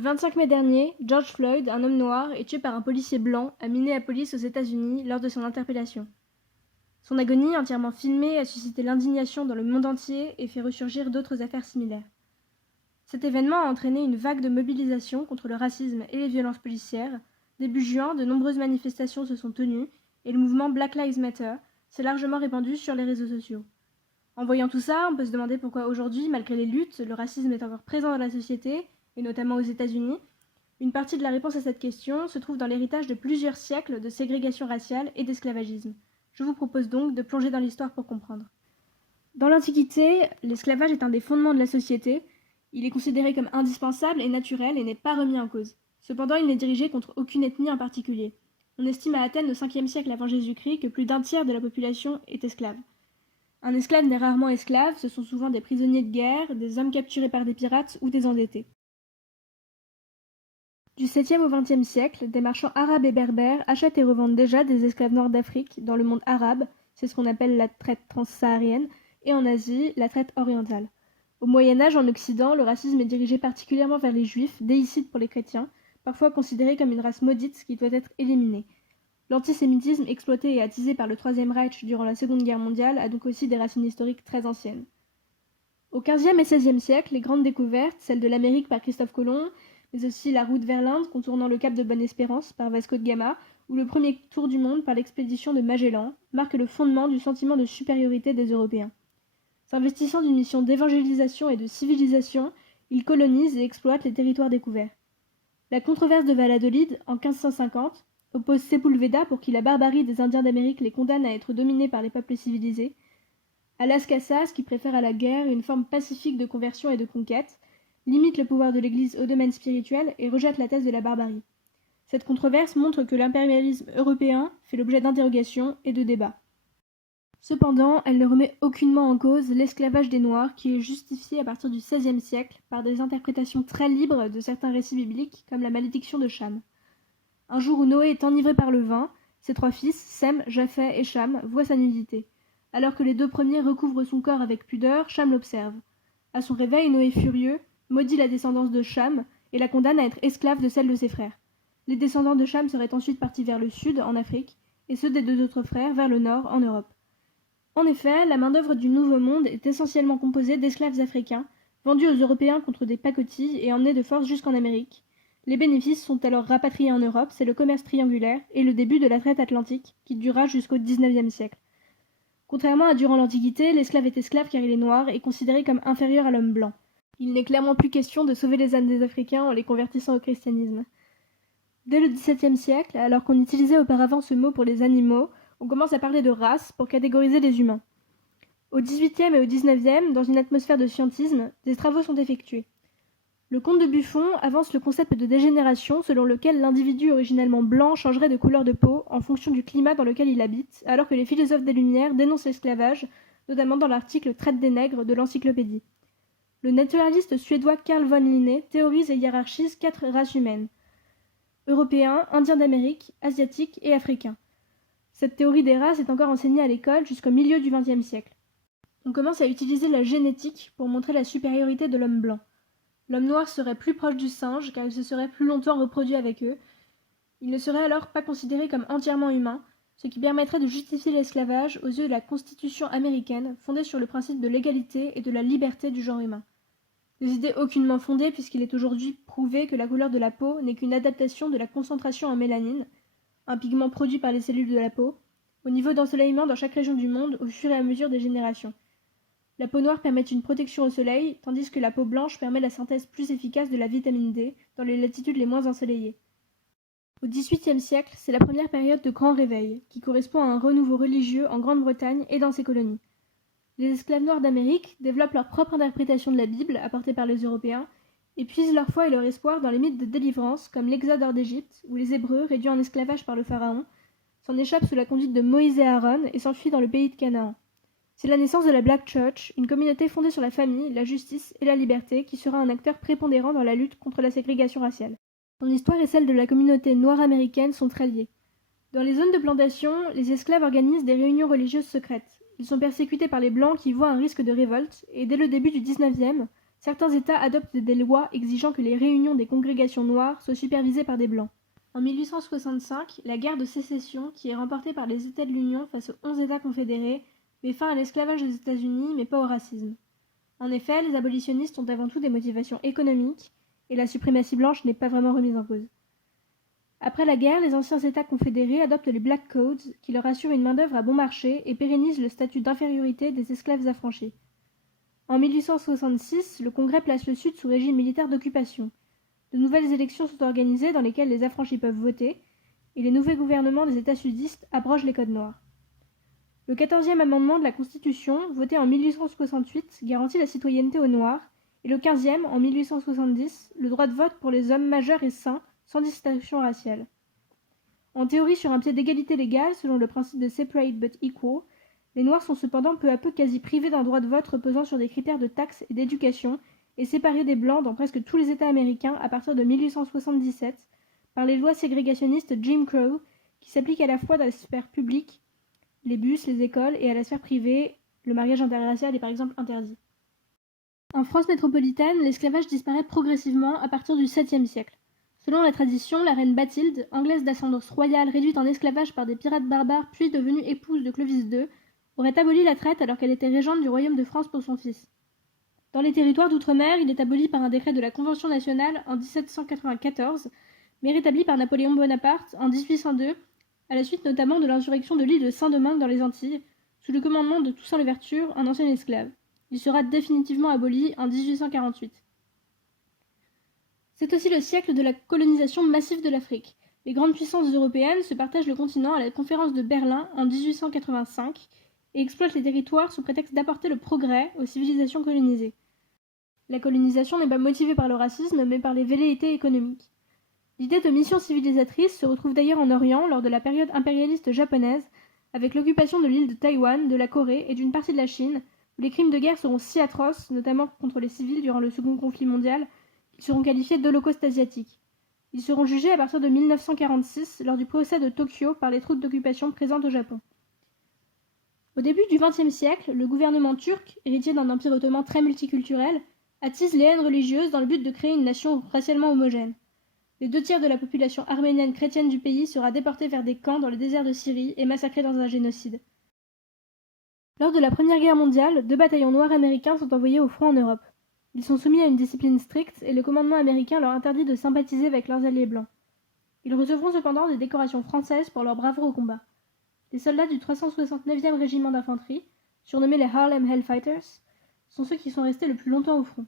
Le 25 mai dernier, George Floyd, un homme noir, est tué par un policier blanc à Minneapolis aux États-Unis lors de son interpellation. Son agonie, entièrement filmée, a suscité l'indignation dans le monde entier et fait ressurgir d'autres affaires similaires. Cet événement a entraîné une vague de mobilisation contre le racisme et les violences policières. Début juin, de nombreuses manifestations se sont tenues et le mouvement Black Lives Matter s'est largement répandu sur les réseaux sociaux. En voyant tout ça, on peut se demander pourquoi aujourd'hui, malgré les luttes, le racisme est encore présent dans la société, et notamment aux États-Unis. Une partie de la réponse à cette question se trouve dans l'héritage de plusieurs siècles de ségrégation raciale et d'esclavagisme. Je vous propose donc de plonger dans l'histoire pour comprendre. Dans l'Antiquité, l'esclavage est un des fondements de la société. Il est considéré comme indispensable et naturel et n'est pas remis en cause. Cependant, il n'est dirigé contre aucune ethnie en particulier. On estime à Athènes au 5e siècle avant Jésus-Christ que plus d'un tiers de la population est esclave. Un esclave n'est rarement esclave, ce sont souvent des prisonniers de guerre, des hommes capturés par des pirates ou des endettés. Du 7e au 20e siècle, des marchands arabes et berbères achètent et revendent déjà des esclaves noirs d'Afrique dans le monde arabe, c'est ce qu'on appelle la traite transsaharienne, et en Asie, la traite orientale. Au Moyen-Âge, en Occident, le racisme est dirigé particulièrement vers les juifs, déicides pour les chrétiens, parfois considérés comme une race maudite qui doit être éliminée. L'antisémitisme exploité et attisé par le Troisième Reich durant la Seconde Guerre mondiale a donc aussi des racines historiques très anciennes. Au XVe et XVIe siècle, les grandes découvertes, celles de l'Amérique par Christophe Colomb, mais aussi la route vers l'Inde contournant le cap de Bonne-Espérance par Vasco de Gama, ou le premier tour du monde par l'expédition de Magellan, marquent le fondement du sentiment de supériorité des Européens. S'investissant d'une mission d'évangélisation et de civilisation, ils colonisent et exploitent les territoires découverts. La controverse de Valladolid, en 1550, oppose Sepúlveda pour qui la barbarie des Indiens d'Amérique les condamne à être dominés par les peuples civilisés, à Las Casas, qui préfère à la guerre une forme pacifique de conversion et de conquête, limite le pouvoir de l'Église au domaine spirituel et rejette la thèse de la barbarie. Cette controverse montre que l'impérialisme européen fait l'objet d'interrogations et de débats. Cependant, elle ne remet aucunement en cause l'esclavage des Noirs qui est justifié à partir du XVIe siècle par des interprétations très libres de certains récits bibliques comme la malédiction de Cham. Un jour où Noé est enivré par le vin, ses trois fils, Sem, Japheth et Cham, voient sa nudité. Alors que les deux premiers recouvrent son corps avec pudeur, Cham l'observe. À son réveil, Noé furieux maudit la descendance de Cham et la condamne à être esclave de celle de ses frères. Les descendants de Cham seraient ensuite partis vers le sud, en Afrique, et ceux des deux autres frères vers le nord, en Europe. En effet, la main-d'œuvre du Nouveau Monde est essentiellement composée d'esclaves africains, vendus aux Européens contre des pacotilles et emmenés de force jusqu'en Amérique. Les bénéfices sont alors rapatriés en Europe, c'est le commerce triangulaire et le début de la traite atlantique, qui durera jusqu'au XIXe siècle. Contrairement à durant l'Antiquité, l'esclave est esclave car il est noir et considéré comme inférieur à l'homme blanc. Il n'est clairement plus question de sauver les âmes des Africains en les convertissant au christianisme. Dès le XVIIe siècle, alors qu'on utilisait auparavant ce mot pour les animaux, on commence à parler de race pour catégoriser les humains. Au XVIIIe et au XIXe, dans une atmosphère de scientisme, des travaux sont effectués. Le comte de Buffon avance le concept de dégénération selon lequel l'individu originellement blanc changerait de couleur de peau en fonction du climat dans lequel il habite, alors que les philosophes des Lumières dénoncent l'esclavage, notamment dans l'article Traite des nègres de l'Encyclopédie. Le naturaliste suédois Carl von Linné théorise et hiérarchise 4 races humaines: Européens, Indiens d'Amérique, Asiatiques et Africains. Cette théorie des races est encore enseignée à l'école jusqu'au milieu du XXe siècle. On commence à utiliser la génétique pour montrer la supériorité de l'homme blanc. L'homme noir serait plus proche du singe car il se serait plus longtemps reproduit avec eux. Il ne serait alors pas considéré comme entièrement humain, ce qui permettrait de justifier l'esclavage aux yeux de la Constitution américaine fondée sur le principe de l'égalité et de la liberté du genre humain. Des idées aucunement fondées puisqu'il est aujourd'hui prouvé que la couleur de la peau n'est qu'une adaptation de la concentration en mélanine, un pigment produit par les cellules de la peau, au niveau d'ensoleillement dans chaque région du monde au fur et à mesure des générations. La peau noire permet une protection au soleil, tandis que la peau blanche permet la synthèse plus efficace de la vitamine D dans les latitudes les moins ensoleillées. Au XVIIIe siècle, c'est la première période de grand réveil, qui correspond à un renouveau religieux en Grande-Bretagne et dans ses colonies. Les esclaves noirs d'Amérique développent leur propre interprétation de la Bible, apportée par les Européens, et puisent leur foi et leur espoir dans les mythes de délivrance, comme l'Exode hors d'Égypte, où les Hébreux, réduits en esclavage par le Pharaon, s'en échappent sous la conduite de Moïse et Aaron et s'enfuient dans le pays de Canaan. C'est la naissance de la Black Church, une communauté fondée sur la famille, la justice et la liberté, qui sera un acteur prépondérant dans la lutte contre la ségrégation raciale. Son histoire et celle de la communauté noire américaine sont très liées. Dans les zones de plantation, les esclaves organisent des réunions religieuses secrètes. Ils sont persécutés par les Blancs qui voient un risque de révolte, et dès le début du XIXe, Certains États adoptent des lois exigeant que les réunions des congrégations noires soient supervisées par des Blancs. En 1865, la guerre de sécession, qui est remportée par les États de l'Union face aux 11 États confédérés, met fin à l'esclavage aux États-Unis, mais pas au racisme. En effet, les abolitionnistes ont avant tout des motivations économiques, et la suprématie blanche n'est pas vraiment remise en cause. Après la guerre, les anciens États confédérés adoptent les Black Codes, qui leur assurent une main-d'œuvre à bon marché et pérennisent le statut d'infériorité des esclaves affranchis. En 1866, le Congrès place le Sud sous régime militaire d'occupation. De nouvelles élections sont organisées dans lesquelles les affranchis peuvent voter, et les nouveaux gouvernements des États sudistes abrogent les codes noirs. Le 14e amendement de la Constitution, voté en 1868, garantit la citoyenneté aux Noirs, et le 15e, en 1870, le droit de vote pour les hommes majeurs et sains, sans distinction raciale. En théorie sur un pied d'égalité légale, selon le principe de separate but equal, les Noirs sont cependant peu à peu quasi privés d'un droit de vote reposant sur des critères de taxes et d'éducation, et séparés des Blancs dans presque tous les États américains à partir de 1877, par les lois ségrégationnistes Jim Crow, qui s'appliquent à la fois dans la sphère publique, les bus, les écoles, et à la sphère privée, le mariage interracial est par exemple interdit. En France métropolitaine, l'esclavage disparaît progressivement à partir du 7e siècle. Selon la tradition, la reine Bathilde, anglaise d'ascendance royale réduite en esclavage par des pirates barbares puis devenue épouse de Clovis II, aurait aboli la traite alors qu'elle était régente du royaume de France pour son fils. Dans les territoires d'outre-mer, il est aboli par un décret de la Convention nationale en 1794, mais rétabli par Napoléon Bonaparte en 1802, à la suite notamment de l'insurrection de l'île de Saint-Domingue dans les Antilles, sous le commandement de Toussaint Louverture, un ancien esclave. Il sera définitivement aboli en 1848. C'est aussi le siècle de la colonisation massive de l'Afrique. Les grandes puissances européennes se partagent le continent à la conférence de Berlin en 1885 et exploitent les territoires sous prétexte d'apporter le progrès aux civilisations colonisées. La colonisation n'est pas motivée par le racisme, mais par les velléités économiques. L'idée de mission civilisatrice se retrouve d'ailleurs en Orient lors de la période impérialiste japonaise, avec l'occupation de l'île de Taïwan, de la Corée et d'une partie de la Chine, où les crimes de guerre seront si atroces, notamment contre les civils durant le second conflit mondial, qu'ils seront qualifiés d'holocauste asiatique. Ils seront jugés à partir de 1946 lors du procès de Tokyo par les troupes d'occupation présentes au Japon. Au début du XXe siècle, le gouvernement turc, héritier d'un empire ottoman très multiculturel, attise les haines religieuses dans le but de créer une nation racialement homogène. Les 2 tiers de la population arménienne chrétienne du pays sera déportée vers des camps dans le désert de Syrie et massacrée dans un génocide. Lors de la Première Guerre mondiale, 2 bataillons noirs américains sont envoyés au front en Europe. Ils sont soumis à une discipline stricte et le commandement américain leur interdit de sympathiser avec leurs alliés blancs. Ils recevront cependant des décorations françaises pour leur bravoure au combat. Les soldats du 369e régiment d'infanterie, surnommés les Harlem Hellfighters, sont ceux qui sont restés le plus longtemps au front.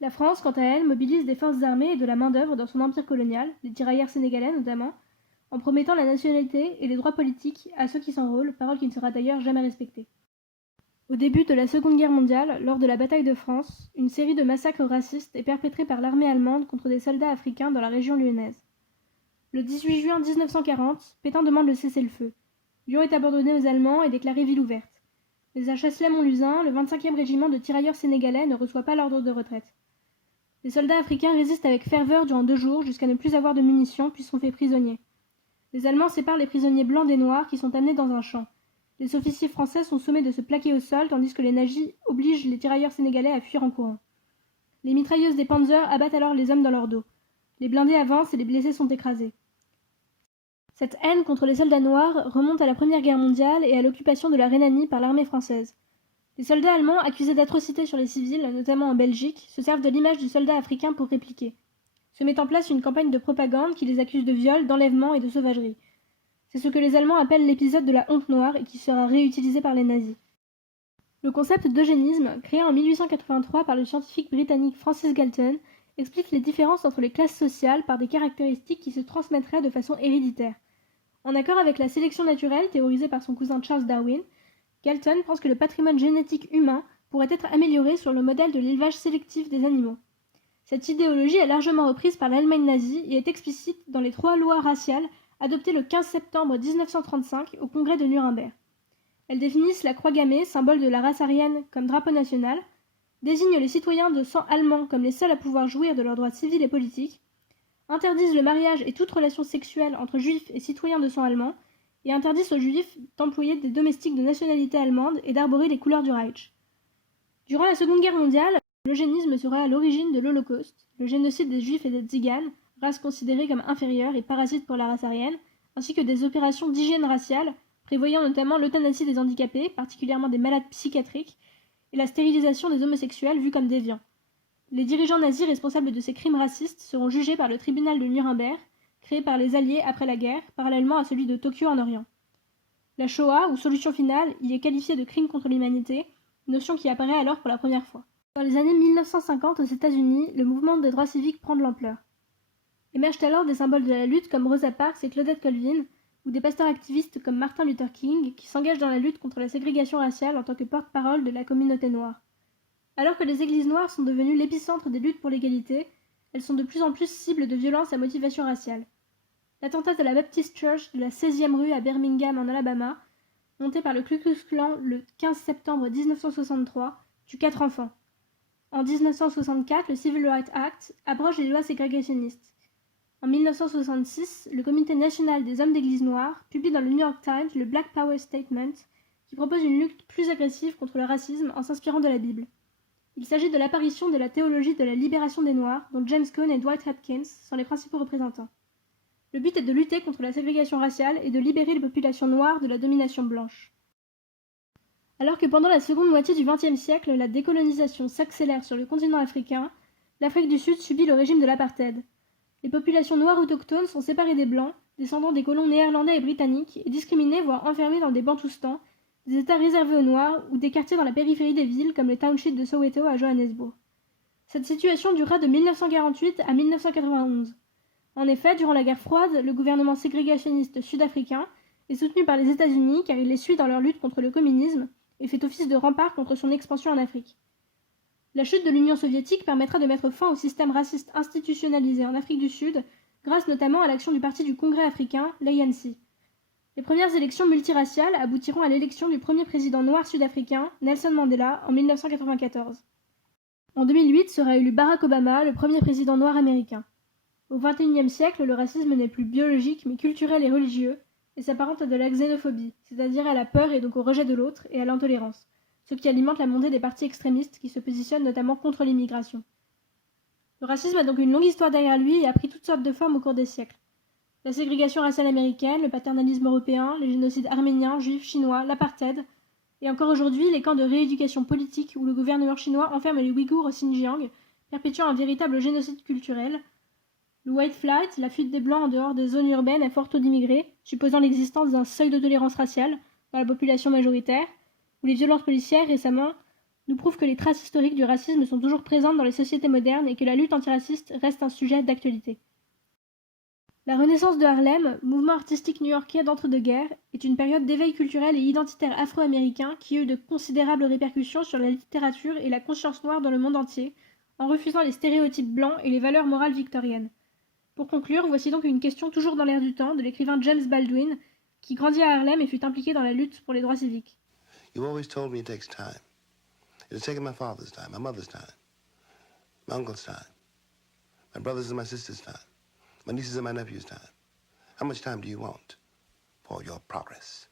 La France, quant à elle, mobilise des forces armées et de la main-d'œuvre dans son empire colonial, les tirailleurs sénégalais notamment, en promettant la nationalité et les droits politiques à ceux qui s'enrôlent, parole qui ne sera d'ailleurs jamais respectée. Au début de la Seconde Guerre mondiale, lors de la bataille de France, une série de massacres racistes est perpétrée par l'armée allemande contre des soldats africains dans la région lyonnaise. Le 18 juin 1940, Pétain demande le cessez-le-feu. Lyon est abandonné aux Allemands et déclaré ville ouverte. Mais à Chasselet-Montlusin, le 25e régiment de tirailleurs sénégalais ne reçoit pas l'ordre de retraite. Les soldats africains résistent avec ferveur durant 2 jours jusqu'à ne plus avoir de munitions puis sont faits prisonniers. Les Allemands séparent les prisonniers blancs des noirs qui sont amenés dans un champ. Les officiers français sont sommés de se plaquer au sol tandis que les nazis obligent les tirailleurs sénégalais à fuir en courant. Les mitrailleuses des Panzers abattent alors les hommes dans leur dos. Les blindés avancent et les blessés sont écrasés. Cette haine contre les soldats noirs remonte à la Première Guerre mondiale et à l'occupation de la Rhénanie par l'armée française. Les soldats allemands accusés d'atrocités sur les civils, notamment en Belgique, se servent de l'image du soldat africain pour répliquer. Se met en place une campagne de propagande qui les accuse de viol, d'enlèvement et de sauvagerie. C'est ce que les Allemands appellent l'épisode de la honte noire et qui sera réutilisé par les nazis. Le concept d'eugénisme, créé en 1883 par le scientifique britannique Francis Galton, explique les différences entre les classes sociales par des caractéristiques qui se transmettraient de façon héréditaire. En accord avec la sélection naturelle théorisée par son cousin Charles Darwin, Galton pense que le patrimoine génétique humain pourrait être amélioré sur le modèle de l'élevage sélectif des animaux. Cette idéologie est largement reprise par l'Allemagne nazie et est explicite dans les 3 lois raciales adoptées le 15 septembre 1935 au congrès de Nuremberg. Elles définissent la croix gammée, symbole de la race aryenne, comme drapeau national, désignent les citoyens de sang allemand comme les seuls à pouvoir jouir de leurs droits civils et politiques, interdisent le mariage et toute relation sexuelle entre juifs et citoyens de sang allemand, et interdisent aux juifs d'employer des domestiques de nationalité allemande et d'arborer les couleurs du Reich. Durant la Seconde Guerre mondiale, L'eugénisme serait à l'origine de l'Holocauste, le génocide des Juifs et des Tziganes, race considérée comme inférieure et parasite pour la race aryenne, ainsi que des opérations d'hygiène raciale, prévoyant notamment l'euthanasie des handicapés, particulièrement des malades psychiatriques, et la stérilisation des homosexuels vus comme déviants. Les dirigeants nazis responsables de ces crimes racistes seront jugés par le tribunal de Nuremberg, créé par les Alliés après la guerre, parallèlement à celui de Tokyo en Orient. La Shoah, ou solution finale, y est qualifiée de crime contre l'humanité, notion qui apparaît alors pour la première fois. Dans les années 1950 aux États-Unis, le mouvement des droits civiques prend de l'ampleur. Émergent alors des symboles de la lutte comme Rosa Parks et Claudette Colvin, ou des pasteurs activistes comme Martin Luther King, qui s'engagent dans la lutte contre la ségrégation raciale en tant que porte-parole de la communauté noire. Alors que les églises noires sont devenues l'épicentre des luttes pour l'égalité, elles sont de plus en plus cibles de violences à motivation raciale. L'attentat à la Baptist Church de la 16e rue à Birmingham en Alabama, monté par le Ku Klux Klan le 15 septembre 1963, tue 4 enfants. En 1964, le Civil Rights Act abroge les lois ségrégationnistes. En 1966, le Comité national des hommes d'église noire publie dans le New York Times le Black Power Statement, qui propose une lutte plus agressive contre le racisme en s'inspirant de la Bible. Il s'agit de l'apparition de la théologie de la libération des Noirs, dont James Cone et Dwight Hopkins sont les principaux représentants. Le but est de lutter contre la ségrégation raciale et de libérer les populations noires de la domination blanche. Alors que pendant la seconde moitié du XXe siècle, la décolonisation s'accélère sur le continent africain, l'Afrique du Sud subit le régime de l'apartheid. Les populations noires autochtones sont séparées des Blancs, descendants des colons néerlandais et britanniques, et discriminées voire enfermées dans des bantoustans, des États réservés aux Noirs ou des quartiers dans la périphérie des villes comme les townships de Soweto à Johannesburg. Cette situation dura de 1948 à 1991. En effet, durant la guerre froide, le gouvernement ségrégationniste sud-africain est soutenu par les États-Unis car il les suit dans leur lutte contre le communisme et fait office de rempart contre son expansion en Afrique. La chute de l'Union soviétique permettra de mettre fin au système raciste institutionnalisé en Afrique du Sud, grâce notamment à l'action du Parti du Congrès africain, l'ANC. Les premières élections multiraciales aboutiront à l'élection du premier président noir sud-africain, Nelson Mandela, en 1994. En 2008 sera élu Barack Obama, le premier président noir américain. Au XXIe siècle, le racisme n'est plus biologique mais culturel et religieux, et s'apparente à de la xénophobie, c'est-à-dire à la peur et donc au rejet de l'autre et à l'intolérance, ce qui alimente la montée des partis extrémistes qui se positionnent notamment contre l'immigration. Le racisme a donc une longue histoire derrière lui et a pris toutes sortes de formes au cours des siècles. La ségrégation raciale américaine, le paternalisme européen, les génocides arméniens, juifs, chinois, l'apartheid, et encore aujourd'hui les camps de rééducation politique où le gouvernement chinois enferme les Ouïghours au Xinjiang, perpétuant un véritable génocide culturel. Le white flight, la fuite des Blancs en dehors des zones urbaines à fort taux d'immigrés, supposant l'existence d'un seuil de tolérance raciale dans la population majoritaire, ou les violences policières récemment, nous prouvent que les traces historiques du racisme sont toujours présentes dans les sociétés modernes et que la lutte antiraciste reste un sujet d'actualité. La Renaissance de Harlem, mouvement artistique new-yorkais d'entre-deux-guerres, est une période d'éveil culturel et identitaire afro-américain qui a eu de considérables répercussions sur la littérature et la conscience noire dans le monde entier, en refusant les stéréotypes blancs et les valeurs morales victoriennes. Pour conclure, voici donc une question toujours dans l'air du temps de l'écrivain James Baldwin, qui grandit à Harlem et fut impliqué dans la lutte pour les droits civiques. You always told me it takes time. It has taken my father's time, my mother's time, my uncle's time, my brother's and my sister's time, my niece's and my nephew's time. How much time do you want for your progress?